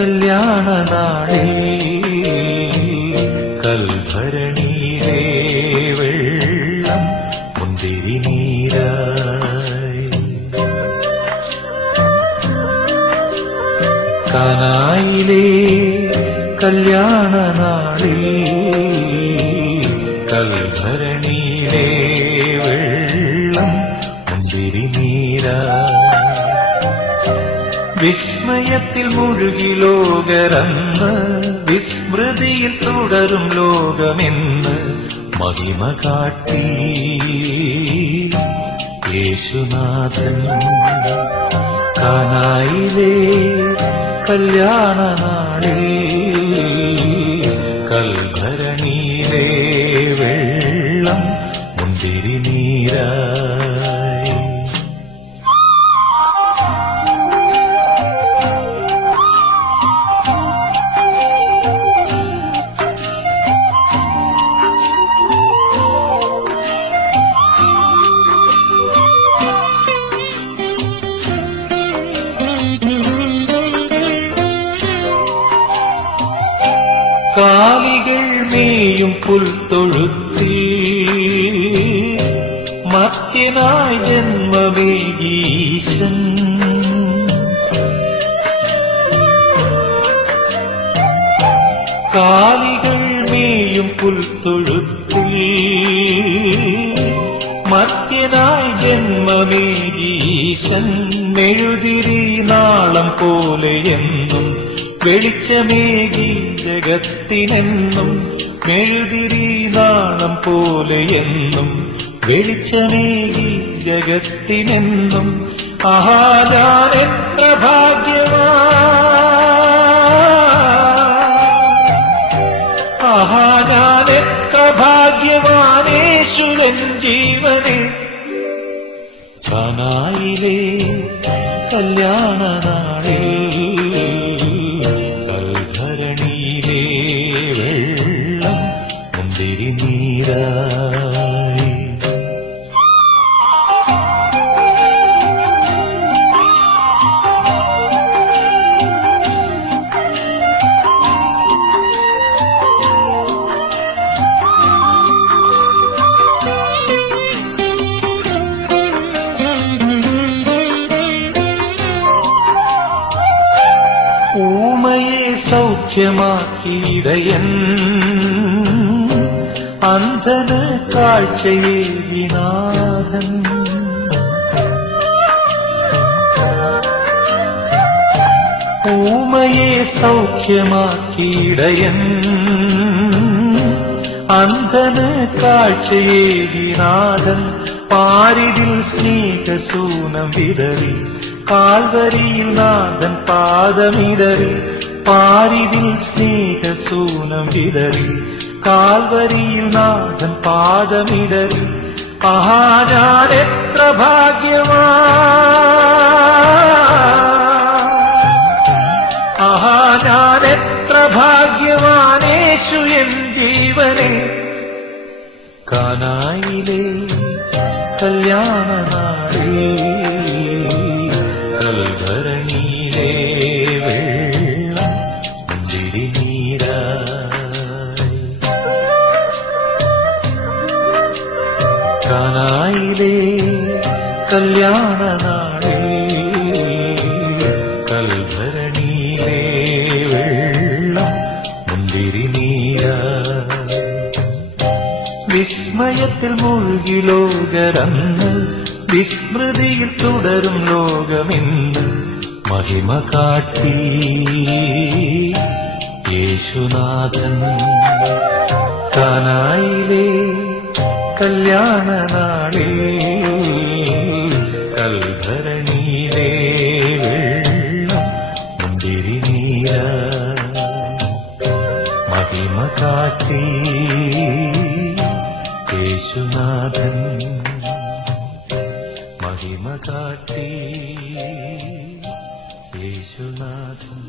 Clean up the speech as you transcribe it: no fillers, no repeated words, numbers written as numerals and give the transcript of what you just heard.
കല്യാണ നാളിൽ കൽഭരണിയിലെ വെള്ളം മുന്തിരി നീരായി. കാനായിലെ കല്യാണ നാളിൽ കൽഭരണിയിലെ വെള്ളം മുന്തിരി നീരായി. വിസ്മയത്തിൽ മുഴുകി ലോകരന്ന് വിസ്മൃതിയിൽ തുടരും ലോകമെന്ന് മഹിമ കാട്ടി യേശുനാഥൻ. കാനായിലെ കല്യാണ നാളിൽ കൽഭരണിയിലെ വെള്ളം മുന്തിരി നീരായി. കാലികൾ മേയും പുൽത്തൊഴുത്തിൽ മർത്യനായി ജന്മമേകീശൻ. കാലികൾ മേയും പുൽത്തൊഴുത്തിൽ മർത്യനായി ജന്മമേകീശൻ. മെഴുതിരി നാളം പോലെയെന്നും വെളിച്ചമേകി ജഗത്തിനെന്നും. മെഴുതിരി നാളം പോലെയെന്നും വെളിച്ചമേകി ജഗത്തിനെന്നും. ആഹാ ഞാൻ എത്ര ഭാഗ്യവാൻ, ആഹാ ഞാൻ എത്ര ഭാഗ്യവാനേശുരൻ ജീവനെ. കാനായിലെ കല്യാണ നാളിൽ കൽഭരണിയിലെ വെള്ളം മുന്തിരി നീരായി. ഊമയെ സൗഖ്യമാക്കിയിടയൻ അന്ധന് കാഴ്ചയേകി നാഥൻ. ഊമയെ സൗഖ്യമാക്കിയിടയൻ അന്ധന് കാഴ്ചയേകി നാഥൻ. പാരിതിൽ സ്നേഹസൂനം വിതറി കാൽവരിയിൽ നാഥൻ പാദമിടറി. പാരിതിൽ സ്നേഹസൂനം വിതറി കാൽവരിയിൽ നാഥൻ പാദമിടറി. ആഹാ ഞാൻ എത്ര ഭാഗ്യവാൻ, ആഹാ ഞാൻ എത്ര ഭാഗ്യവാനേശു എൻ ജീവനെ. കാനായിലെ കല്യാണ നാളിൽ കൽഭരണിയിലെ വെള്ളം മുന്തിരി നീരായി. കാനായിലെ കല്യാണ നാളിൽ കൽഭരണിയിലെ വെള്ളം മുന്തിരി നീരായി. വിസ്മയത്തിൽ മുഴുകി ലോകരന്ന് വിസ്മൃതിയിൽ തുടരും ലോകമെന്ന് മഹിമ കാട്ടി യേശുനാഥൻ. കാനായിലെ കല്യാണ നാളിൽ കൽഭരണിയിലെ വെള്ളം മുന്തിരി നീരായി. മഹിമ കാട്ടി യേശുനാഥൻ. മഹിമ കാട്ടി യേശുനാഥൻ.